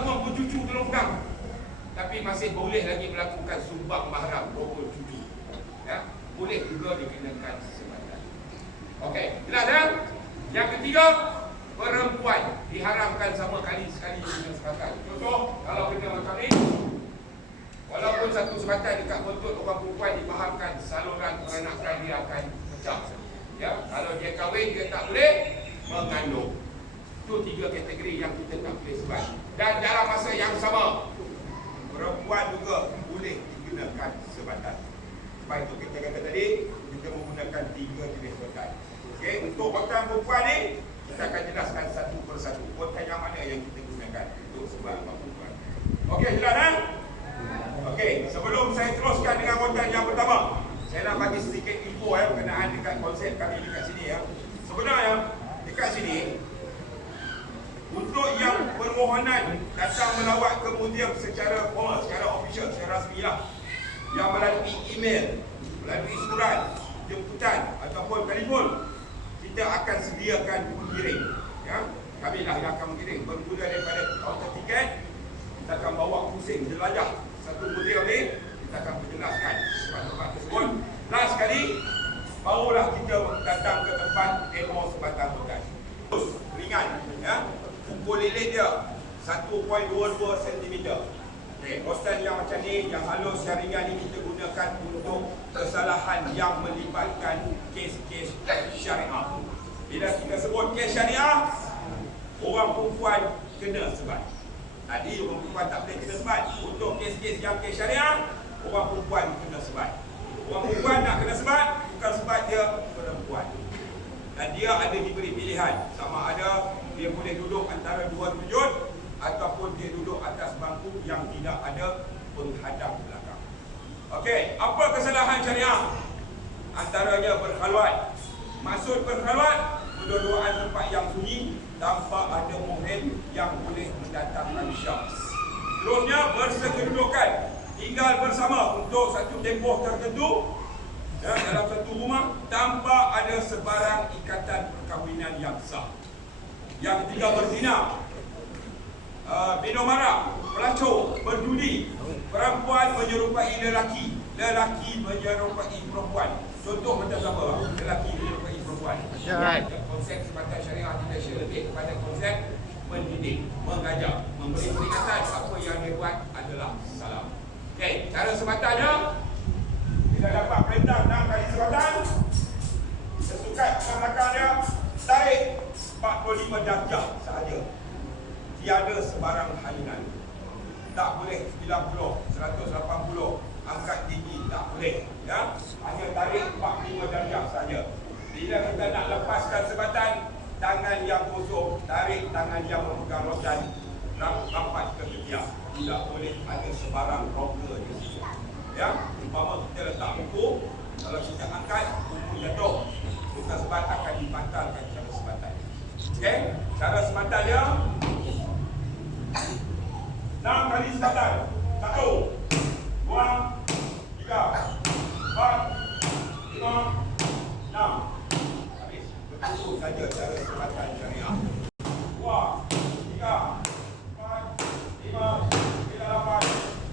sama bercucu dalam pegang, tapi masih boleh lagi melakukan sumbang mahram rokok cucu. Ya, boleh juga dikenakan sebatan. Okey, jelas ya? Yang ketiga, perempuan diharamkan sama sekali dengan sebatan. Contoh, kalau kena macam ni, walaupun satu sebatan dekat buntut orang perempuan difahamkan saluran peranakan dia akan pecah. Ya, kalau dia kahwin dia tak boleh mengandung. Itu 3 kategori yang kita tak boleh sebut. Dan dalam masa yang sama, perempuan juga boleh digunakan sebatan. Sebab itu kita kata tadi, kita menggunakan 3 jenis sebatan. Okey, untuk sebatan perempuan ni, kita akan jelaskan satu persatu. Sebatan yang mana yang kita gunakan untuk sebab perempuan. Okey, jelas kan? Okey, sebelum saya teruskan dengan sebatan yang pertama, saya nak bagi sedikit info berkenaan dekat konsep kami dekat sini ya. Sebenarnya dekat sini, untuk yang permohonan datang melawat ke museum secara formal, secara official, secara rasmi lah, yang melalui email, melalui surat, jemputan ataupun telefon, kita akan sediakan pengirim. Ya, kami lah yang akan mengirim. Bermula daripada kaunter tiket, kita akan bawa pusing jelajah satu museum ni, kita akan menjelaskan tempat-tempat tersebut. Last sekali, barulah kita datang ke tempat demo sebatang bekas. Terus ringan, ya. Pukul lilit dia 1.22 cm. Okay, rotan yang macam ni, yang halus, yang ringan ni kita gunakan untuk kesalahan yang melibatkan kes-kes syariah. Bila kita sebut kes syariah, orang perempuan kena sebat. Tadi orang perempuan tak boleh kena sebat. Untuk kes-kes yang kes syariah, orang perempuan kena sebat. Orang perempuan nak kena sebat, bukan sebab dia perempuan. Dan dia ada diberi pilihan, sama ada dia boleh duduk antara 2 sujud ataupun dia duduk atas bangku yang tidak ada penghadap belakang. Okey, apa kesalahan syariah? Antaranya berkhalwat. Maksud berkhalwat, berdua-duaan tempat yang sunyi tanpa ada muhrim yang boleh mendatangkan syams. Terusnya bersekedudukan, tinggal bersama untuk satu tempoh tertentu dan dalam satu rumah tanpa ada sebarang ikatan perkahwinan yang sah. Yang ketiga, berzina, minum arak, pelacur, berjudi, perempuan menyerupai lelaki, lelaki menyerupai perempuan. Contoh macam apa? Lelaki menyerupai perempuan. Konsep sebatan syariah tidak lebih kepada konsep mendidik, mengajar, memberi peringatan apa yang dia buat adalah salah. Okey, cara sebatannya, bila dapat perintah 6 kali sebatan, sesukat belakang dia, tarik 45 darjah sahaja. Tiada sebarang halinan. Tak boleh 90, 180, angkat tinggi, tak boleh. Ya? Hanya tarik 45 darjah sahaja. Bila kita nak lepaskan sebatan, tangan yang kosong, tarik tangan yang memegang rotan, rapat ke ketiak. Tidak boleh ada sebarang rongga di situ. Ya, umpama kita letak buku, kalau kita angkat, buku jatuh, bukan sebat akan dibatalkan cara sebatan. Okey, cara sebatan dia 6 kali sebatan. 1, 2, 3, 4, 5, 6. Habis. Betul saja cara sebatan syariah. 2, 3, 4, 5, 6, 8,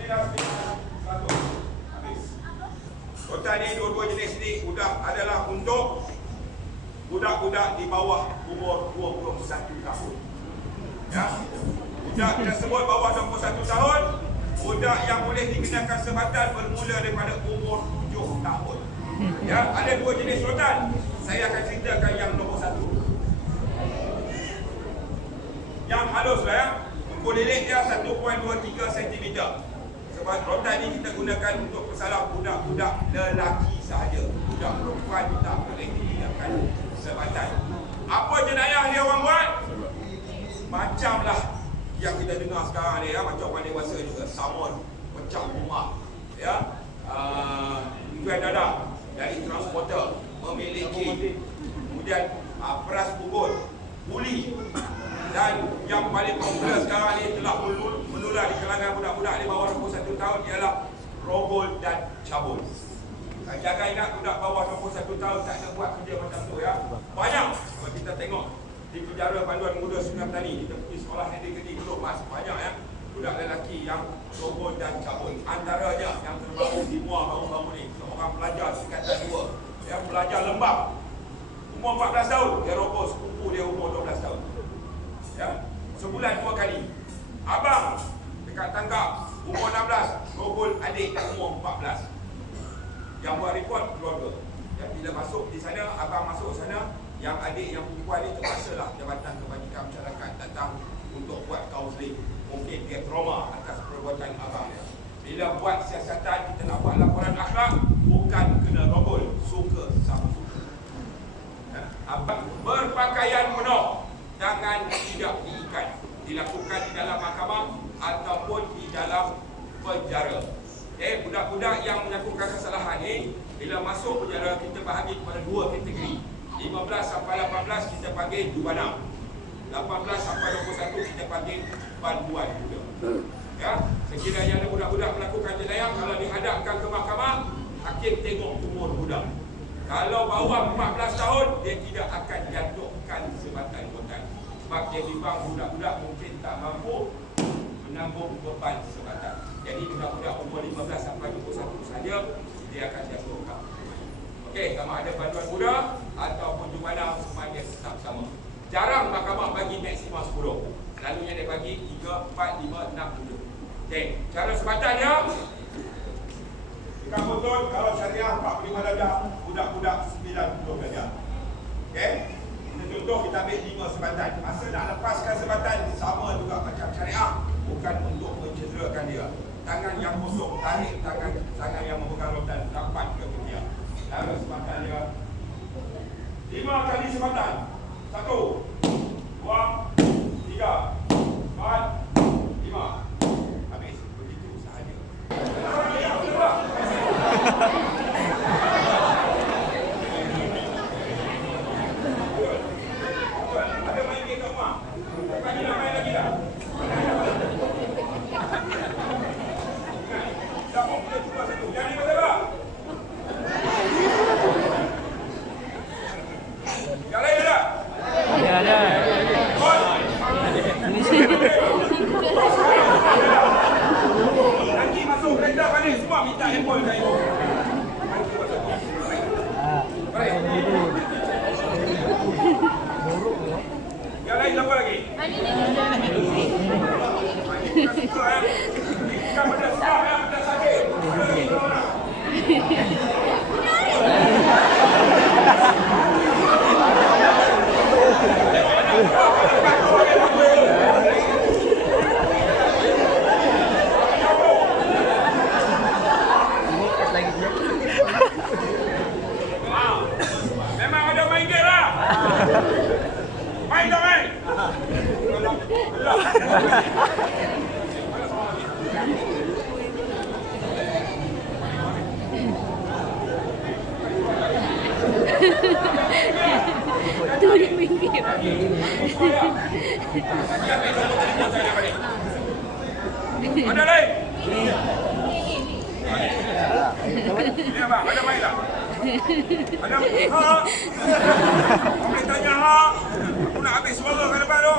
9, 100. Rotan ni dua-dua jenis ni adalah untuk budak-budak di bawah umur 21 tahun. Ya. Budak kita sebut bawah 21 tahun, budak yang boleh dikenakan sebatan bermula daripada umur 7 tahun. Ya, ada 2 jenis rotan. Saya akan ceritakan yang nombor 1. Yang halus lah ya. Pukul lilit dia 1.23 cm. Sebab rotan ni kita gunakan untuk masalah budak-budak lelaki sahaja. Budak perempuan tak boleh digunakan sebatan. Apa jenayah dia orang buat? Macamlah yang kita dengar sekarang ni ya, macam orang dewasa juga, samun, pecah rumah, ya, tuan dadah dari transporter, memiliki, kemudian peras pukul, buli, dan yang paling popular sekarang ni telah menular di kalangan budak-budak di bawah 21 tahun ialah rogol dan cabul. Jangan ingat budak bawah 21 tahun tak ada buat kerja macam tu ya. Banyak kalau kita tengok di penjara Panduan Muda Sungai Petani, kita pergi sekolah negeri Kediri Belum Mas, banyak ya. budak lelaki yang robot dan cabut. Antaranya yang terbaru di Muar baru-baru ni, seorang pelajar tingkatan 2 yang belajar lembab, umur 14 tahun, dia robot sepupu dia umur 12 tahun. Ya, sebulan 2 kali. Abang dekat tangga umur 16, robot adik umur 14. Yang buat report keluarga. Ya, bila masuk di sana, abang masuk sana, yang adik yang perempuan ni terpaksalah Jabatan Kebajikan Masyarakat datang untuk buat kaunseling. Mungkin dia trauma atas perbuatan abang dia. Bila buat siasatan, kita nak buat laporan akhlak, bukan kena robol, suka sama suka. Ya, abang berpakaian penuh, tangan tidak diikat, dilakukan di dalam mahkamah ataupun di dalam penjara. Budak-budak yang melakukan kesalahan ni, bila masuk penjara, kita bahagi kepada 2 kategori. 15 sampai 18 kita panggil jubanak. 18 sampai 21 kita panggil bantuan budak. Ya, sekiranya ada budak-budak melakukan jenayah, kalau dihadapkan ke mahkamah, hakim tengok umur budak. Kalau bawah 14 tahun, dia tidak akan jatuhkan sebatan-sebatan. Sebab dia bimbang budak-budak mungkin tak mampu menanggung beban sebatan. Jadi budak-budak umur 15 sampai 21 saja dia akan jatuhkan. Okey, sama ada bantuan muda ataupun jubanak, semua dia tetap sama. Jarang mahkamah bagi maksimum 10. Selalunya dia bagi 3, 4, 5, 6, 7. Okey, cara sebatannya kita betul kalau syariah 45 darjah, budak-budak 90 darjah. Okey? Contoh kita ambil 5 sebatan. Masa nak lepaskan sebatan sama juga macam syariah, bukan untuk mencederakan dia. Tangan yang kosong, tarik tangan yang memegang rotan rapat ke ketiak. Cara sebatan dia 5 kali sebatan. 1, 2, 3, 4, 5. Habis. Begitu sahaja. Ada main game kat rumah? Pagi nak main lagi tak? Siapa boleh cuba satu? Yang ni betul tak? Yang lain ada? Ya, ada. Nanti masuk kereta mana? Semua minta handphone saya. Baik. Yang lain siapa lagi? Bukan pada staff yang pada sakit. Memang ada main game lah. Main tak main? Tu dia main game. Ada lain? Ni abang, ada main tak? Ada ha? Boleh tanya ha? Aku nak habis suara kat depan tu.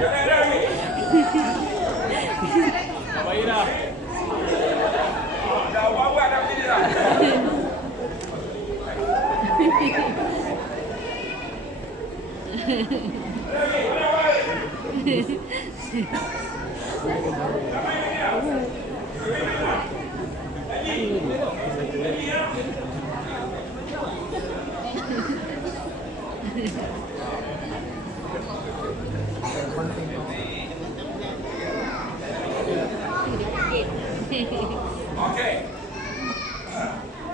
Ada lagi? Baik dah. Dah awal-awal dah begini dah. Okey.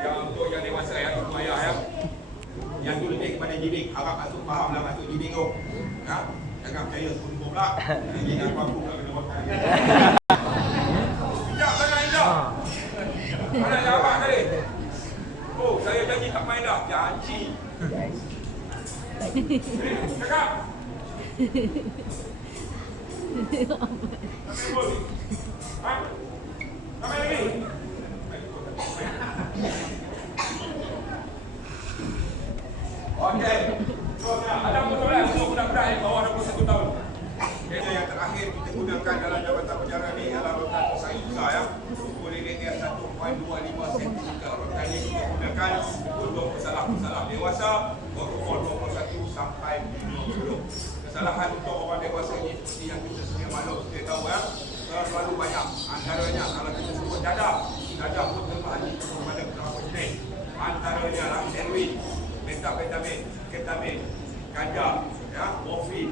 Yang untuk yang dewasa ya, ibu ayah ya. Yang tu lebih kepada jibing, harap masuk faham lah masuk jibing tu. Ya, jangan percaya semua pula. Jadi nak aku nak kena makan. Sekejap sangat Indah. Mana jawab tadi? Oh, saya janji tak main dah. Janji. Cakap. Tak main boleh. Ha? Tak main lagi? Okey. Ada persoalan untuk budak-budak yang sampai 50. Kesalahan untuk orang dewasa ini seperti yang kita sedia maklum, sedia tahu ya, terlalu banyak. Antaranya kalau kita sebut dadah pun terbahagi kepada beberapa jenis. Antaranya lah heroin, metafetamin, ketamin, ganja, ya, morfin,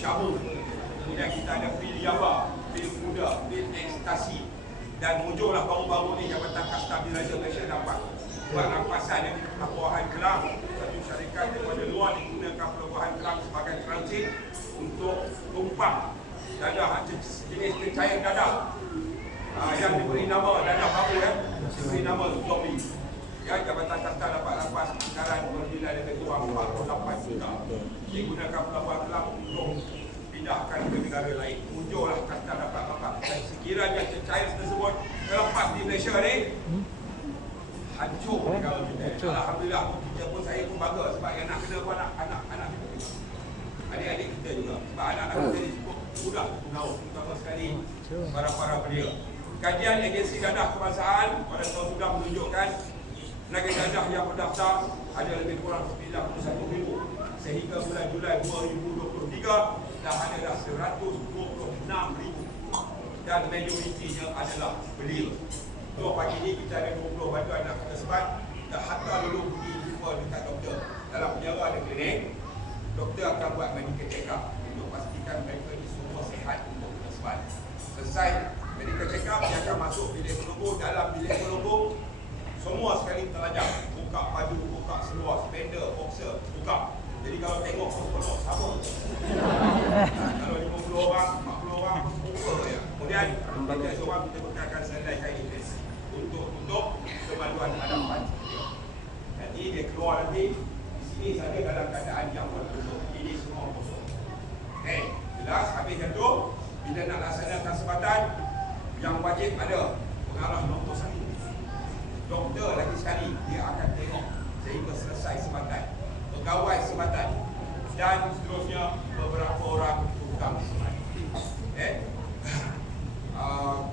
syabu. Kemudian kita ada pil yaba, pil muda, pil ekstasi. Dan muncullah baru-baru ni Jabatan Kas Stabilizer Malaysia dapat buat rampasan yang di Pelabuhan Kelang. Satu syarikat daripada luar digunakan Pelabuhan Kelang sebagai transit untuk tumpang dadah jenis pencair dadah yang diberi nama dadah baru ya, diberi nama zombie. Ya, Jabatan Kasta dapat rampas sekarang bernilai lebih kurang 48 juta. Digunakan Pelabuhan Kelang untuk pindahkan ke negara lain. Muncullah Kasta dapat rampas. Dan sekiranya pencair tersebut terlepas di Malaysia ni, hancur negara kita. Alhamdulillah, kita pun, saya pun bangga sebab yang nak kena pun anak-anak kita. Adik-adik kita juga. Sebab anak-anak kita ni cukup mudah tahu, terutama sekali para belia. Kajian agensi dadah kebangsaan pada tahun sudah menunjukkan tenaga dadah yang berdaftar ada lebih kurang 91,000. Sehingga bulan Julai 2023 dah ada dah 126,000. Dan majoritinya adalah belia. So pagi ni kita ada 20 bantuan nak kena sebat. Dah hantar dulu pergi jumpa dekat doktor. Dalam penjara ada klinik, doktor akan buat medical check up untuk pastikan mereka ni semua sihat untuk kena sebat. Selesai medical check up, dia akan masuk bilik menunggu. Dalam bilik menunggu, semua sekali terlajak. Buka baju, buka seluar, spender, boxer, buka. Jadi kalau tengok penuh sama. Kalau 50 orang, 40 orang, buka ya. Kemudian kita seorang kita bekalkan selai kain untuk kebaluan hadapan dia. Nanti dia keluar nanti di sini saja dalam keadaan yang betul. Ini semua kosong. Jelas habis jatuh. Bila nak laksanakan sebatan, yang wajib ada pengarah nombor 1. Doktor lagi sekali dia akan tengok sehingga selesai sebatan. Pegawai sebatan dan seterusnya beberapa orang tukang sebatan.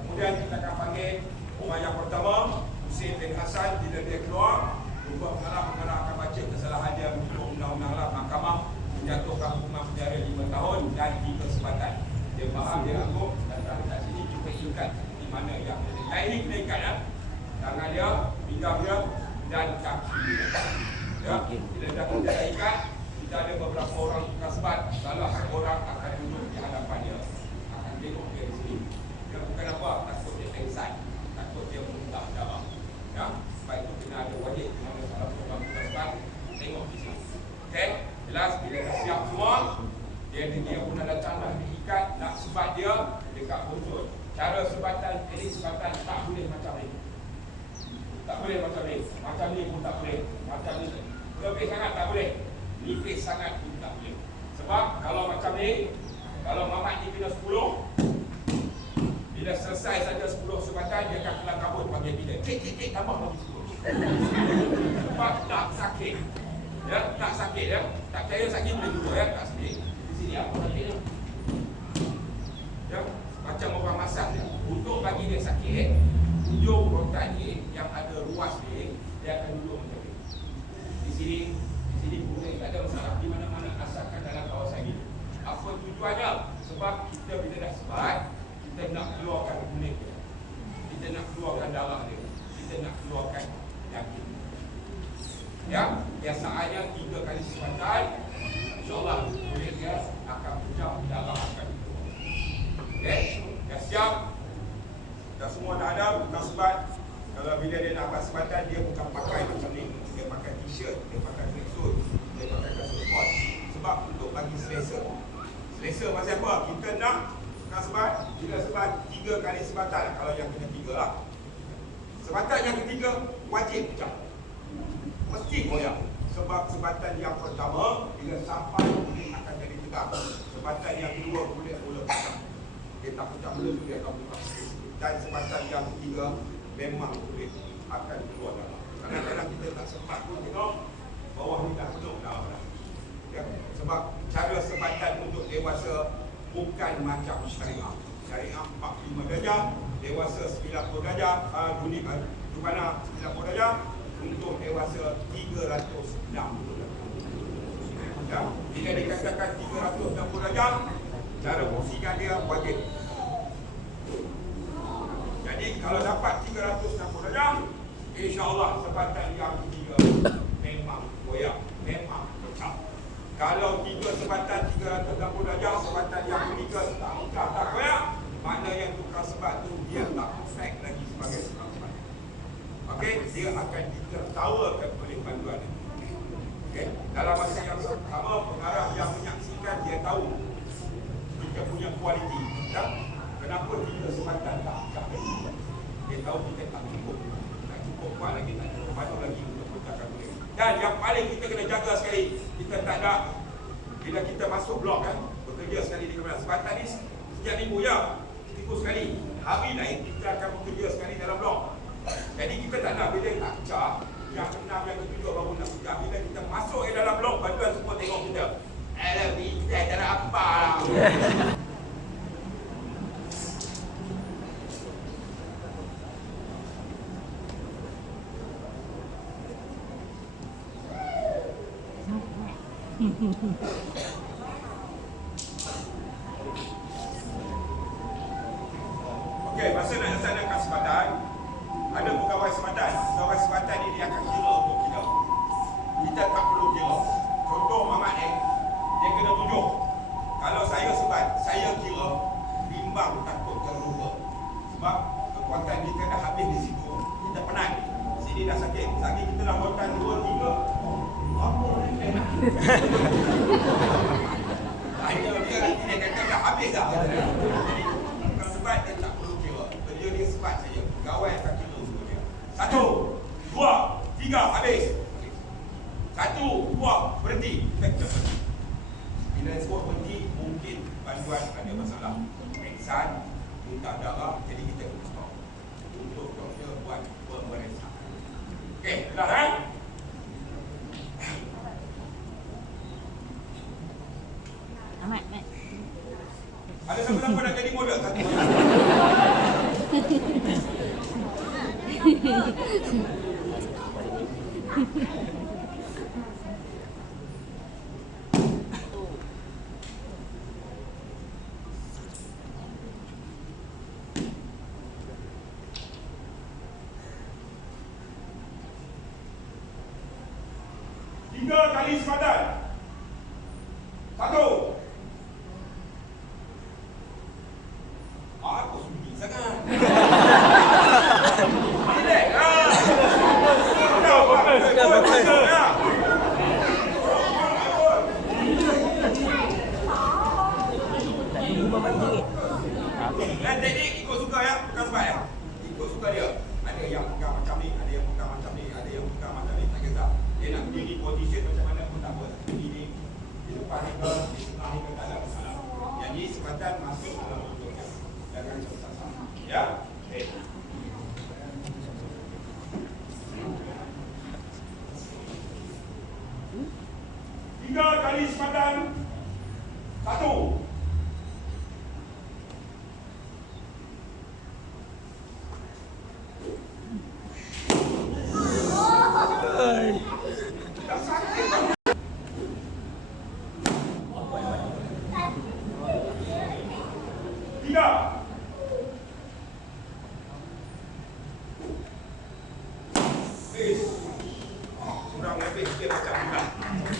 Kemudian kita akan panggil orang yang pertama, Hussein bin Hassan. Bila dia keluar, pengarah akan baca kesalahan dia menurut undang-undang lah mahkamah menjatuhkan hukuman penjara 5 tahun dan 3 sebatan. Dia faham, dia anggap datang dekat sini kita ikat di mana yang ini kena ikat ya. Tangan dia, pinggang dia dan kaki dia. Ya, bila dah kita ikat, kita ada beberapa orang tukang sebat. Salah seorang akan duduk di hadapan dia, akan tengok dia di sini. Dia bukan apa, takut dia pengsan, takut dia muntah darah. Ya, sebab itu kena ada wajib di mana salah seorang tukang sebat tengok di sini. Okey, jelas bila dah siap semua, dia pun ada tanah diikat nak sebat dia dekat buntut. Cara sebatan, ini sebatan tak boleh macam ni. Tak boleh macam ni. Macam ni pun tak boleh. Macam ni lebih sangat tak boleh. Nipis sangat pun tak boleh. Sebab kalau macam ni, kalau mamat ni kena 10, bila selesai saja 10 sebatan, dia akan kelang kabut panggil bila. Cik, tambah lagi 10. Sebab tak sakit. Ya, tak sakit ya. Tak percaya sakit boleh juga ya, tak sakit. Di sini apa sakitnya? Ya, macam orang masak dia. Untuk bagi dia sakit, ujung rotan ni yang ada ruas ni, dia akan duduk macam ni. Di sini boleh, tak ada masalah di mana-mana asalkan dalam kawasan ini. Apa tujuannya? Sebab kita bila dah sebat, kita nak keluarkan kulit dia. Kita nak keluarkan darah dia. Kita nak keluarkan daging. Ya, biasaannya 3 kali sebatan, insya-Allah kulit dia akan pecah, darah akan keluar. Okey, dah siap? Dah semua dah ada, bukan sebat. Kalau bila dia nak buat sebatan, dia bukan pakai macam ni. Dia pakai t-shirt, dia pakai tracksuit, dia pakai kasut sport. Sebab untuk bagi selesa. Selesa macam apa? Kita nak sebat, bila sebat 3 kali sebatan. Kalau yang kena 3 lah. Sebatan yang ketiga, wajib pecah. Mesti goyang. Sebab sebatan yang pertama, bila sampai kulit akan jadi tegak. Sebatan yang kedua, kulit mula pecah. Dia tak pecah mula tu, dia akan buka. Dan sebatan yang ketiga, memang kulit akan keluar darah. Kadang-kadang kita tak sempat pun tengok bawah ni dah penuh darah. Ya, sebab cara sebatan untuk dewasa bukan macam syariah. Syariah 45 darjah, dewasa 90 darjah, Jumana 90 darjah, untuk dewasa 360 darjah. Ya, bila dikatakan 360 darjah, cara fungsikan dia wajib. Jadi kalau dapat 360 darjah, insya-Allah sebatan yang ketiga memang goyang, memang pecah. Kalau tiga sebatan 360 darjah, sebatan yang ketiga tak goyang, mana yang tukar sebat tu dia tak perfect lagi sebagai sebab. Okey, dia akan ditertawakan oleh panduan. Okey, dalam masa yang sama pengarah yang menyaksikan dia tahu kita punya kualiti. Ya? Kenapa kita sebatan tak capai? Dia tahu kita tak cukup. Tak cukup kuat lagi, tak cukup padu lagi untuk pecahkan boleh. Dan yang paling kita kena jaga sekali, kita tak ada bila kita masuk blok bekerja sekali di kemudian sebatan ni setiap minggu ya, minggu sekali. Hari lain kita akan bekerja sekali dalam blok. Jadi kita tak nak bila tak pecah, yang keenam, yang ketujuh baru nak pecah. Bila kita masuk ke dalam blok, bantuan semua tengok kita. Alah, kita tak ada apa lah. Okey, masa nak laksanakan sebatan, ada pegawai sebatan. Pegawai sebatan ni dia akan kira untuk kita. Kita tak perlu kira. Contoh Mamat ni, dia kena tunjuk. Kalau saya sebat, saya kira bimbang takut terlupa. Sebab kekuatan kita dah habis di situ. Kita penat. Sini dah sakit. Sakit kita dah makan 2, 3. Apa ni? Hanya dia nanti dia kata dah habis dah. Jadi, bukan sebat dia tak perlu kira. Kerja dia sebat saja. Pegawai akan kira untuk dia. 1, 2, 3, habis. 1, 2, berhenti. Bila sebut berhenti, mungkin panduan ada masalah. Pengsan, muntah darah, jadi kita kena stop. Untuk doktor buat pemeriksaan. Okey, dah kan? Amat, Mat. Ada siapa-siapa nak jadi model? Satu. Tiga kali sebatan. 1. Aku sunyi sangat. Relax lah. Dan teknik ikut suka ya, bukan sebab ya. Ikut suka dia. Ada yang pegang macam ni, ada yang pegang macam ni, ada yang pegang macam ni, tak kisah. Dia nak berdiri position macam mana pun tak apa. Berdiri di depan ni ke, di tengah ni ke, tak ada masalah. Yang ni sebatan masuk dalam bentuknya. Jangan sama-sama. Ya? Okay. Tiga kali sebatan. 1. Kurang lebih dia macam bulan.